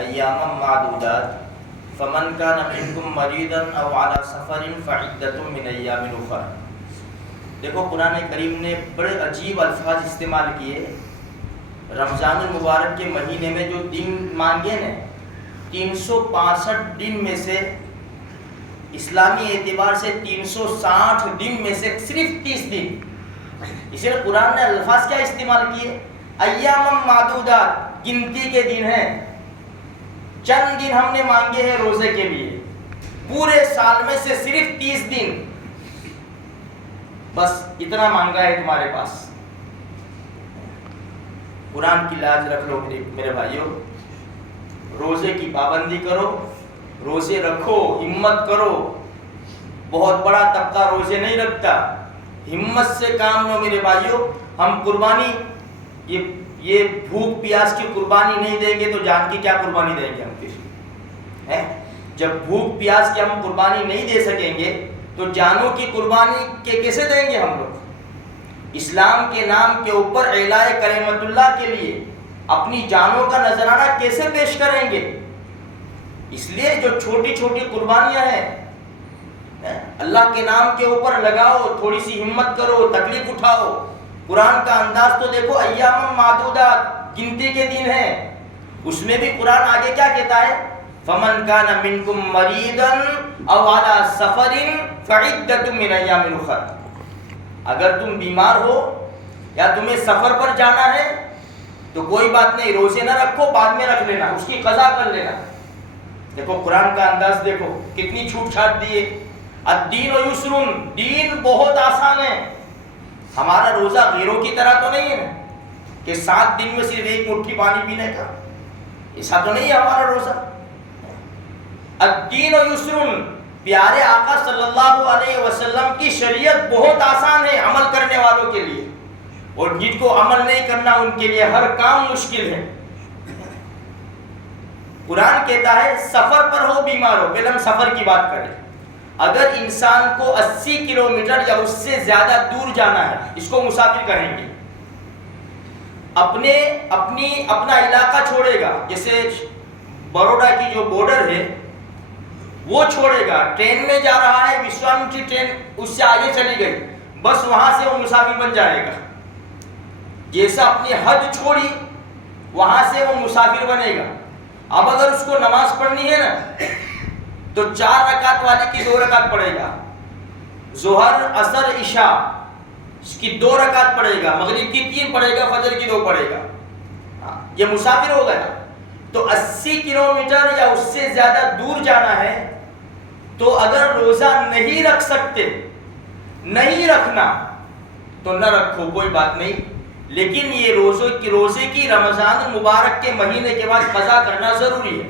ایاما معدودات فمن کان منکم مریضا او علی سفر فعدۃ من ایام اخر. دیکھو قرآن کریم نے بڑے عجیب الفاظ استعمال کیے. رمضان المبارک کے مہینے میں جو دن مانگے نا 365 دن میں سے اسلامی اعتبار سے 360 دن میں سے صرف 30 دن. اسی لیے قرآن نے الفاظ کیا استعمال کیے؟ ایام معدودات، گنتی کے دن ہیں. چند دن ہم نے مانگے ہیں روزے کے لیے، پورے سال میں سے صرف 30 دن، بس اتنا مانگا ہے تمہارے پاس. قرآن کی لاج رکھ لو میرے بھائیوں. روزے کی پابندی کرو، روزے رکھو، ہمت کرو. بہت بڑا طبقہ روزے نہیں رکھتا، ہمت سے کام لو میرے بھائیوں. ہم قربانی یہ بھوک پیاس کی قربانی نہیں دیں گے تو جان کی کیا قربانی دیں گے ہم پھر؟ جب بھوک پیاس کی ہم قربانی نہیں دے سکیں گے تو جانوں کی قربانی کیسے دیں گے ہم لوگ؟ اسلام کے نام کے اوپر اعلاء کلمت اللہ کے لیے اپنی جانوں کا نذرانہ کیسے پیش کریں گے؟ اس لیے جو چھوٹی چھوٹی قربانیاں ہیں اللہ کے نام کے اوپر لگاؤ، تھوڑی سی ہمت کرو، تکلیف اٹھاؤ. قرآن کا انداز تو دیکھو، ایام معدودات، گنتی کے دن ہیں. اس میں بھی قرآن آگے کیا کہتا ہے؟ فمن کان منکم مریضا او علی سفر فعدۃ من ایام اخر. اگر تم بیمار ہو یا تمہیں سفر پر جانا ہے تو کوئی بات نہیں، روزے نہ رکھو، بعد میں رکھ لینا، اس کی قضا کر لینا. دیکھو قرآن کا انداز دیکھو، کتنی چھوٹ چھاٹ دیے. الدین یسر، دین بہت آسان ہے. ہمارا روزہ غیروں کی طرح تو نہیں ہے کہ 7 دن میں صرف ایک مٹھی پانی پینے کا، ایسا تو نہیں ہے ہمارا روزہ. الدین یسر، پیارے آقا صلی اللہ علیہ وسلم کی شریعت بہت آسان ہے عمل کرنے والوں کے لیے، اور جن کو عمل نہیں کرنا ان کے لیے ہر کام مشکل ہے. قرآن کہتا ہے سفر پر ہو، بیمار ہو. پہلے ہم سفر کی بات کریں. اگر انسان کو 80 کلومیٹر یا اس سے زیادہ دور جانا ہے، اس کو مسافر کہیں گے. اپنا علاقہ چھوڑے گا، جیسے بروڈا کی جو بارڈر ہے وہ چھوڑے گا، ٹرین میں جا رہا ہے، وشوامتری ٹرین اس سے آگے چلی گئی، بس وہاں سے وہ مسافر بن جائے گا. جیسا اپنی حد چھوڑی وہاں سے وہ مسافر بنے گا. اب اگر اس کو نماز پڑھنی ہے نا تو 4 رکعت والی کی 2 رکعت پڑھے گا، ظہر عصر عشاء اس کی 2 رکعت پڑھے گا، مغرب کی 3 پڑھے گا، فجر کی 2 پڑھے گا. یہ مسافر ہو گیا. تو 80 کلومیٹر یا اس سے زیادہ دور جانا ہے تو اگر روزہ نہیں رکھ سکتے، نہیں رکھنا تو نہ رکھو، کوئی بات نہیں. لیکن یہ روزے کی رمضان المبارک کے مہینے کے بعد قضا کرنا ضروری ہے.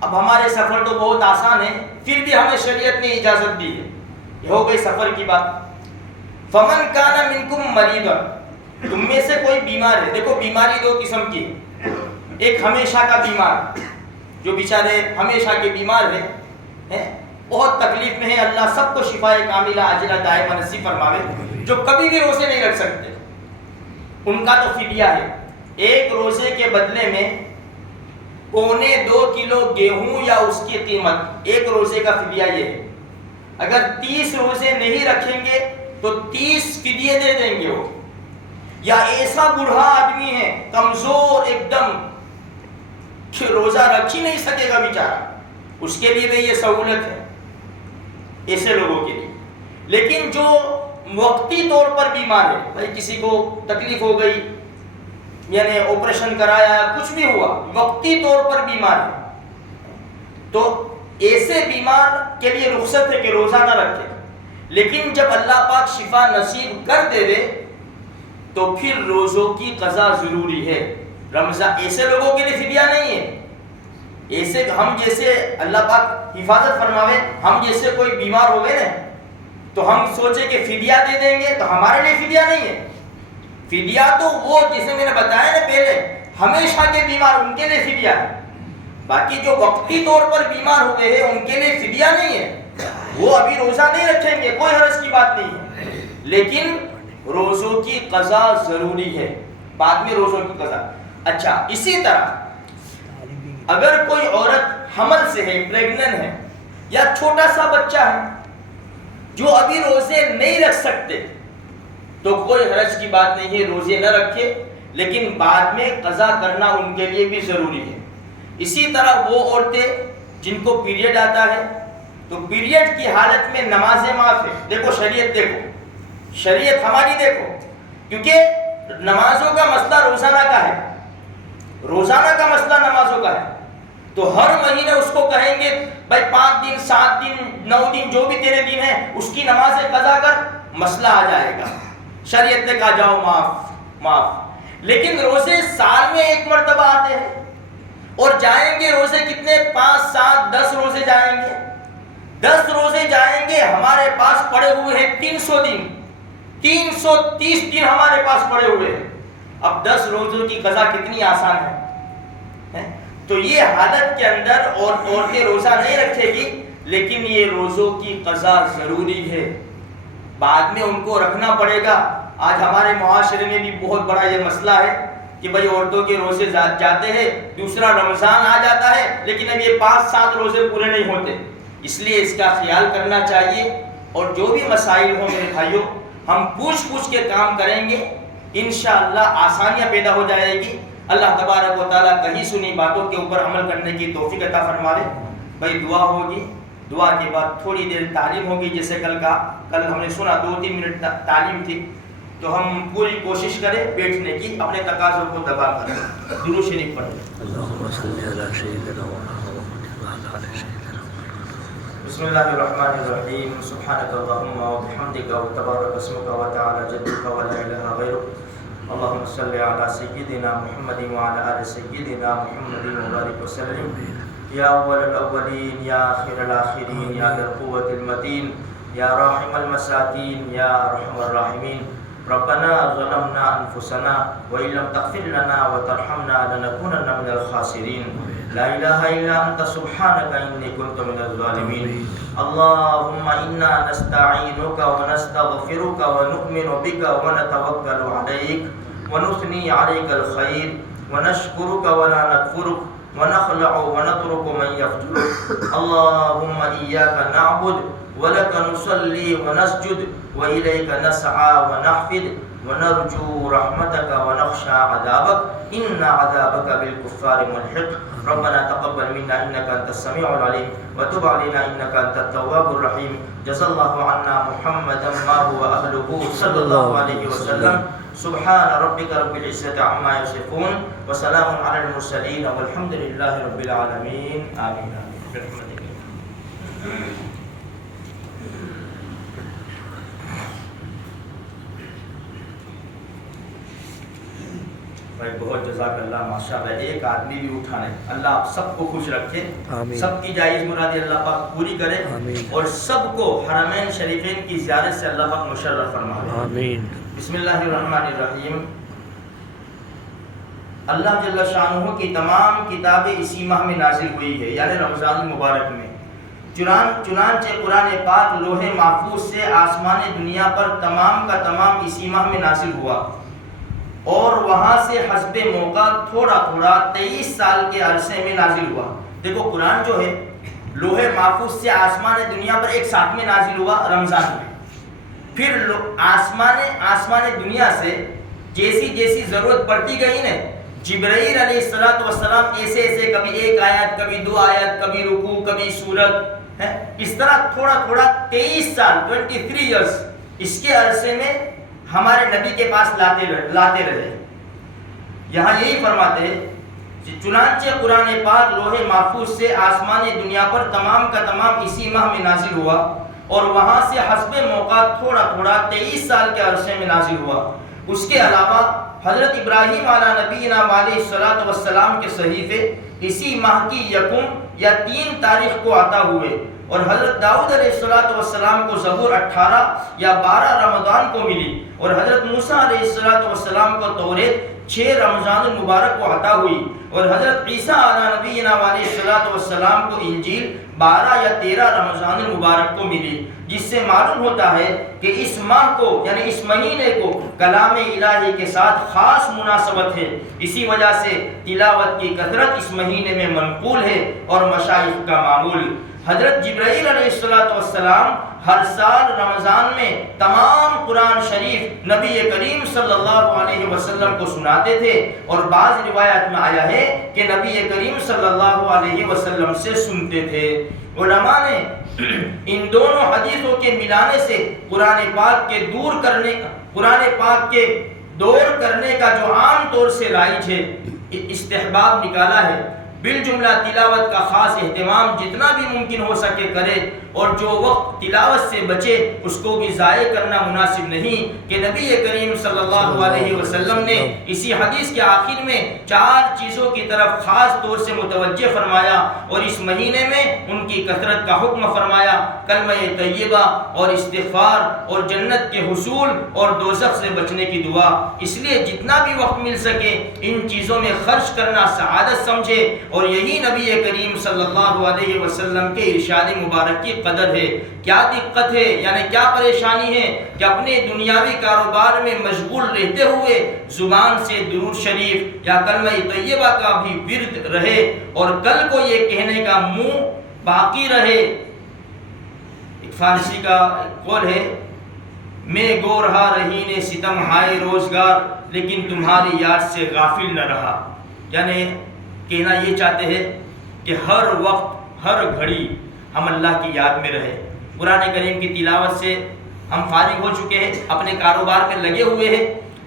اب ہمارے سفر تو بہت آسان ہے، پھر بھی ہمیں شریعت نے اجازت دی ہے. یہ ہو گئی سفر کی بات. فمن کان منکم مریضا، تم میں سے کوئی بیمار ہے. دیکھو بیماری 2 قسم کی ہے. ایک ہمیشہ کا بیمار، جو بیچارے ہمیشہ کے بیمار ہیں، بہت تکلیف میں ہے، اللہ سب کو شفائے کاملہ عاجلہ دائمہ نصیب فرماوے. جو کبھی بھی روزے نہیں رکھ سکتے ان کا تو فدیہ ہے. ایک روزے کے بدلے میں 1.25 کلو گیہوں یا اس کی قیمت، ایک روزے کا فدیہ یہ ہے. اگر 30 روزے نہیں رکھیں گے تو 30 فدیے دے دیں گے وہ. یا ایسا بوڑھا آدمی ہے کمزور ایک دم کہ روزہ رکھ ہی نہیں سکے گا بیچارہ، اس کے لیے بھی یہ سہولت ہے، ایسے لوگوں کے لیے. لیکن جو وقتی طور پر بیمار ہے، بھائی کسی کو تکلیف ہو گئی، یعنی آپریشن کرایا، کچھ بھی ہوا، وقتی طور پر بیمار ہے، تو ایسے بیمار کے لیے رخصت ہے کہ روزہ نہ رکھے. لیکن جب اللہ پاک شفا نصیب کر دے دے تو پھر روزوں کی قضا ضروری ہے. رمضان ایسے لوگوں کے لیے فدیہ نہیں ہے. ایسے ہم جیسے اللہ پاک حفاظت فرماوے، ہم جیسے کوئی بیمار ہو گئے نا تو ہم سوچے کہ فدیہ دے دیں گے، تو ہمارے لیے فدیہ نہیں ہے. فدیہ تو وہ جسے میں نے بتایا نا پہلے، ہمیشہ کے بیمار ان کے لیے فدیہ ہے. باقی جو وقتی طور پر بیمار ہو گئے ہیں ان کے لیے فدیہ نہیں ہے. وہ ابھی روزہ نہیں رکھیں گے، کوئی حرج کی بات نہیں ہے. لیکن روزوں کی قضا ضروری ہے، بعد میں روزوں کی قضا. اچھا، اسی طرح اگر کوئی عورت حمل سے ہے، پریگننٹ ہے، یا چھوٹا سا بچہ ہے جو ابھی روزے نہیں رکھ سکتے، تو کوئی حرج کی بات نہیں ہے، روزے نہ رکھے، لیکن بعد میں قضا کرنا ان کے لیے بھی ضروری ہے۔ اسی طرح وہ عورتیں جن کو پیریڈ آتا ہے، تو پیریڈ کی حالت میں نمازیں معاف ہے۔ دیکھو شریعت، دیکھو شریعت ہماری، دیکھو، کیونکہ نمازوں کا مسئلہ روزانہ کا ہے، روزانہ کا مسئلہ نمازوں کا ہے، تو ہر مہینے اس کو کہیں گے بھائی 5 دن 7 دن 9 دن جو بھی تیرے دن ہیں اس کی نمازیں قضا کر، مسئلہ آ جائے گا۔ شریعت نے کہا جاؤ معاف۔ لیکن روزے سال میں ایک مرتبہ آتے ہیں، اور جائیں گے روزے کتنے؟ 5 7 10 روزے جائیں گے، 10 روزے جائیں گے، ہمارے پاس پڑے ہوئے ہیں 300 دن، 330 دن ہمارے پاس پڑے ہوئے ہیں۔ اب 10 روزوں کی قضا کتنی آسان ہے۔ تو یہ حالت کے اندر عورتیں روزہ نہیں رکھے گی، لیکن یہ روزوں کی قضا ضروری ہے، بعد میں ان کو رکھنا پڑے گا۔ آج ہمارے معاشرے میں بھی بہت بڑا یہ مسئلہ ہے کہ بھئی عورتوں کے روزے جاتے ہیں، دوسرا رمضان آ جاتا ہے، لیکن اب یہ 5 7 روزے پورے نہیں ہوتے۔ اس لیے اس کا خیال کرنا چاہیے، اور جو بھی مسائل ہوں میرے بھائیوں، ہم پوچھ کے کام کریں گے، انشاءاللہ آسانیاں پیدا ہو جائے گی۔ اللہ تبارک و تعالیٰ کہیں سنی باتوں کے اوپر عمل کرنے کی توفیق عطا فرما دے۔ بھائی دعا ہوگی، دعا کے بعد تھوڑی دیر تعلیم ہوگی، جیسے کل ہم نے سنا 2-3 منٹ تعلیم تھی، تو ہم پوری کوشش کریں بیٹھنے کی، اپنے تقاضوں کو دبا کر درود شریف پڑھیں۔ اللہم صلی علی سیدنا بسم اللہ الرحمن الرحیم، سبحانک اللہم و بحمدک و تبارک اسمک و تعالی جدک و لا الہ غیرک، اللہم صلی علی سیدنا محمد و علی آل سیدنا محمد و بارک وسلم، یا اول الاولین یا آخر الاخرین یا ذی القوة المتین یا راحم المساکین یا ارحم الراحمین، ربنا ظلمنا انفسنا وان لم تغفر لنا وترحمنا لنكونن من الخاسرین، لا الہ الا انت سبحانک انی کنت من الظالمین، اللہم انا نستعینک ونستغفرک ونؤمن بک ونتوکل علیک ونثنی علیک الخیر ونشکرک ولا نکفرک ونخلع ونترك من يفجرك، اللهم إياك نعبد ولك نصلي ونسجد وإليك نسعى ونحفد ونرجو رحمتك ونخشى عذابك إن عذابك بالكفار ملحق، ربنا تقبل منا إنك أنت السميع العليم وتب علينا إنك أنت التواب الرحيم، جزا الله عنا محمدا ما هو أهله صلى الله عليه وسلم، سبحان ربك رب العزة عما يصفون وسلام على المرسلين والحمد لله رب العالمين، آمين برحمتك۔ بھائی بہت جزاک اللہ، ماشاءاللہ ایک آدمی بھی اٹھانے، اللہ آپ سب کو خوش رکھے، سب کی جائز مرادی اللہ پاک پوری کرے، اور سب کو حرمین شریفین کی زیارت سے اللہ پاک مشرف فرمائے، آمین۔ بسم اللہ الرحمن الرحیم۔ اللہ جل شانہ کی تمام کتابیں اسی ماہ میں نازل ہوئی ہے، یعنی رمضان المبارک میں، چنانچہ قرآن پاک لوح محفوظ سے آسمان دنیا پر تمام کا تمام اسی ماہ میں نازل ہوا، اور وہاں سے حسب موقع تھوڑا تھوڑا 23 سال کے عرصے میں نازل ہوا۔ دیکھو قرآن جو ہے لوح محفوظ سے آسمان دنیا پر ایک ساتھ میں نازل ہوا رمضان میں، پھر آسمان دنیا سے جیسی جیسی ضرورت پڑتی گئی نا، جبرائیل علیہ السلام ایسے کبھی ایک آیت، کبھی 2 آیت، کبھی رکوع، کبھی سورت، اس طرح تھوڑا تھوڑا 23 سال 23 ایئرس اس کے عرصے میں ہمارے نبی کے پاس لاتے رہے۔ یہاں یہی فرماتے ہیں کہ چنانچہ قرآن پاک لوح محفوظ سے آسمان دنیا پر تمام کا تمام اسی ماہ میں نازل ہوا، اور وہاں سے حسب موقع تھوڑا تھوڑا 23 سال کے عرصے میں نازل ہوا۔ اس کے علاوہ حضرت ابراہیم علیہ نبینا علیہ الصلوۃ والسلام کے صحیفے اسی ماہ کی 1 یا 3 تاریخ کو عطا ہوئے، اور حضرت داؤد علیہ الصلوۃ والسلام کو زبور 18 یا 12 رمضان کو ملی، اور حضرت موسیٰ علیہ الصلوۃ والسلام کو توریت 6 رمضان المبارک کو عطا ہوئی، اور حضرت عیسیٰ علیہ نبینا علیہ الصلوۃ والسلام کو انجیل 12 یا 13 رمضان المبارک کو ملی، جس سے معلوم ہوتا ہے کہ اس ماہ کو یعنی اس مہینے کو کلام الہی کے ساتھ خاص مناسبت ہے۔ اسی وجہ سے تلاوت کی کثرت اس مہینے میں منقول ہے اور مشائخ کا معمول۔ حضرت جبرائیل علیہ السلام ہر سال رمضان میں تمام قرآن شریف نبی کریم صلی اللہ علیہ وسلم کو سناتے تھے، اور بعض روایات میں آیا ہے کہ نبی کریم صلی اللہ علیہ وسلم سے سنتے تھے۔ علماء نے ان دونوں حدیثوں کے ملانے سے قرآن پاک کے دور کرنے کا جو عام طور سے رائج ہے استحباب نکالا ہے۔ بالجملہ تلاوت کا خاص اہتمام جتنا بھی ممکن ہو سکے کرے، اور جو وقت تلاوت سے بچے اس کو بھی ضائع کرنا مناسب نہیں، کہ نبی کریم صلی اللہ علیہ وسلم نے اسی حدیث کے آخر میں 4 چیزوں کی طرف خاص طور سے متوجہ فرمایا، اور اس مہینے میں ان کی کثرت کا حکم فرمایا: کلمہ طیبہ اور استغفار اور جنت کے حصول اور دوزخ سے بچنے کی دعا۔ اس لیے جتنا بھی وقت مل سکے ان چیزوں میں خرچ کرنا سعادت سمجھے، اور یہی نبی کریم صلی اللہ علیہ وسلم کے ارشاد مبارک کی قدر ہے۔ کیا دقت ہے، یعنی کیا پریشانی ہے کہ اپنے دنیاوی کاروبار میں مشغول رہتے ہوئے زبان سے درود شریف یا کلمہ طیبہ کا بھی ورد رہے، اور کل کو یہ کہنے کا منہ باقی رہے۔ ایک فارسی کا قول ہے: میں گو رہا رہی نے ستم ہائے روزگار، لیکن تمہاری یاد سے غافل نہ رہا۔ یعنی کہنا یہ چاہتے ہیں کہ ہر وقت ہر گھڑی ہم اللہ کی یاد میں رہے۔ قرآن کریم کی تلاوت سے ہم فارغ ہو چکے ہیں، اپنے کاروبار میں لگے ہوئے ہیں،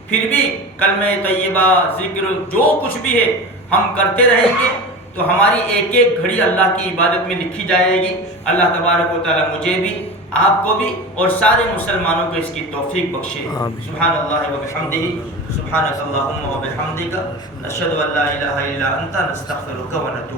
پھر بھی کلمہ طیبہ، ذکر، جو کچھ بھی ہے ہم کرتے رہیں گے تو ہماری ایک ایک گھڑی اللہ کی عبادت میں لکھی جائے گی۔ اللہ تبارک و تعالی مجھے بھی، آپ کو بھی اور سارے مسلمانوں کو اس کی توفیق بخشے۔ سبحان اللہ و بحمدہ، سبحانک اللہم و بحمدک، نشہد ان لا الہ الا انت، نستغفرک و نتوب